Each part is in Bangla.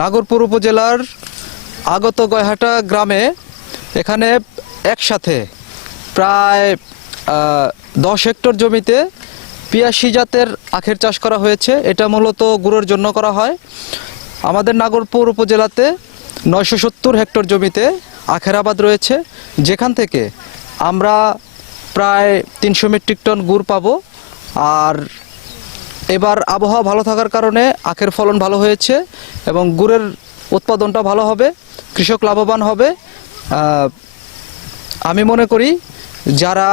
নাগরপুর উপজেলার আগত গয়হাটা গ্রামে এখানে একসাথে প্রায় দশ হেক্টর জমিতে পিয়াশি জাতের আখের চাষ করা হয়েছে। এটা মূলত গুড়ের জন্য করা হয়। আমাদের নাগরপুর উপজেলাতে নয়শো সত্তর হেক্টর জমিতে আখের আবাদ রয়েছে। যেখান থেকে আমরা প্রায় তিনশো মেট্রিক টন গুড় পাবো। আর এবার আবহাওয়া ভালো থাকার কারণে আখের ফলন ভালো হয়েছে এবং গুড়ের উৎপাদনটা ভালো হবে, কৃষক লাভবান হবে। আমি মনে করি যারা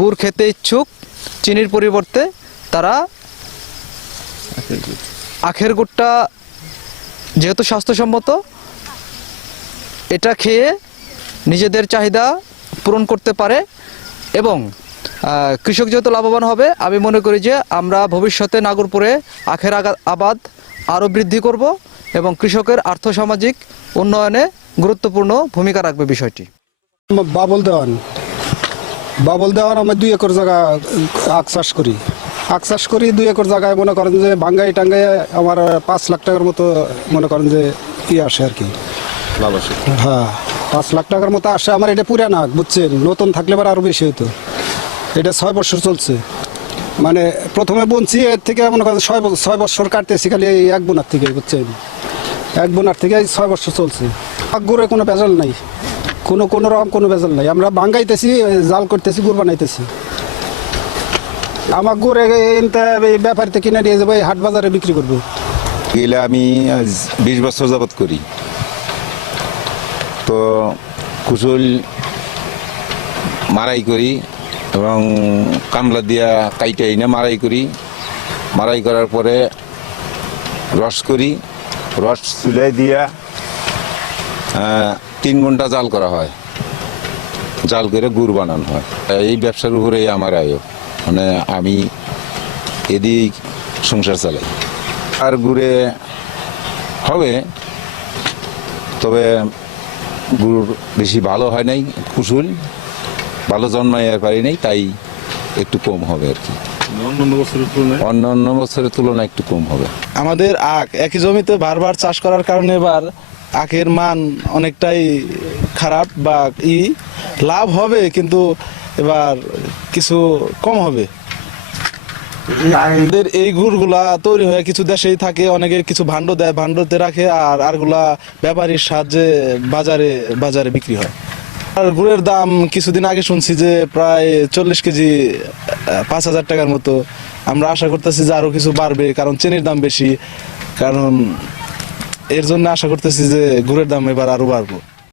গুড় খেতে ইচ্ছুক, চিনির পরিবর্তে তারা আখের গুড়টা যেহেতু স্বাস্থ্যসম্মত এটা খেয়ে নিজেদের চাহিদা পূরণ করতে পারে এবং কৃষক যেহেতু লাভবান হবে, আমি মনে করি যে আমরা ভবিষ্যতে নাগরপুরে আখের আবাদ আরও বৃদ্ধি করব এবং কৃষকের আর্থসামাজিক উন্নয়নে গুরুত্বপূর্ণ ভূমিকা রাখবে বিষয়টি। বাবল দেওয়ান। বাবল দেওয়ান, আমি দুই একর জায়গা, আখ চাষ করি। আখ চাষ করি, দুই একর জায়গায় মনে করেন যে বাঙ্গাই টাঙ্গাই আমার পাঁচ লাখ টাকার মতো মনে করেন যে ই আসে আর কি। হ্যাঁ পাঁচ লাখ টাকার মতো আসে। আমার এটা পুরান বুঝছেন? নতুন থাকলে আরও বেশি হতো এটা ছয় বছর চলছে। মানে প্রথমে বুনছি এর থেকে মনে করেন ছয় ছয় বছর কাটতেছি খালি এই এক বোনার থেকে বুঝছেন? এক বোনার থেকে ছয় বছর চলছে। আগুরে কোনো ভেজাল নাই। কোনো কোনো রকম কোনো ভেজাল নাই। আমরা ভাঙ্গাইতেছি জাল করতেছি গুড় বানাইতেছি। আমার গুড় এই কিনে নিয়ে যাব এই হাট বাজারে বিক্রি করব। গেলে আমি বিশ বছর যাবত করি। তো কুশল মারাই করি এবং কামলা দিয়া কাইটাই এনে মারাই করি। মারাই করার পরে রস করি। রস চুলাই দিয়া তিন ঘণ্টা জাল করা হয়। জাল করে গুড় বানানো হয়। এই ব্যবসার উপরেই আমার আয়। মানে আমি এদিক সংসার চালাই। আর গুড়ে হবে। তবে গুড় বেশি ভালো হয় নাই কুসুল ভালো জন্মায় পারি নাই, তাই একটু কম হবে আর কি। অন্য অন্য বছরের তুলনায় একটু কম হবে। আমাদের আখ, একই জমিতে বারবার চাষ করার কারণে এবার আখের মান অনেকটাই খারাপ বা ই, লাভ হবে, কিন্তু এবার কিছু কম হবে। আমাদের এই গুড়গুলা তৈরি হয়ে কিছু দেশেই থাকে অনেকে কিছু ভাণ্ড দেয় ভাণ্ডতে রাখে, আর আরগুলা ব্যাপারীর সাহায্যে বাজারে বাজারে বিক্রি হয়। আর গুড়ের দাম কিছুদিন আগে শুনছি যে প্রায় চল্লিশ কেজি পাঁচ হাজার টাকার মতো। আমরা আশা করতেছি যে আরও কিছু বাড়বে, কারণ চেনির দাম বেশি। কারণ এর জন্য আশা করতেছি যে গুড়ের দাম এবার আরও বাড়বো।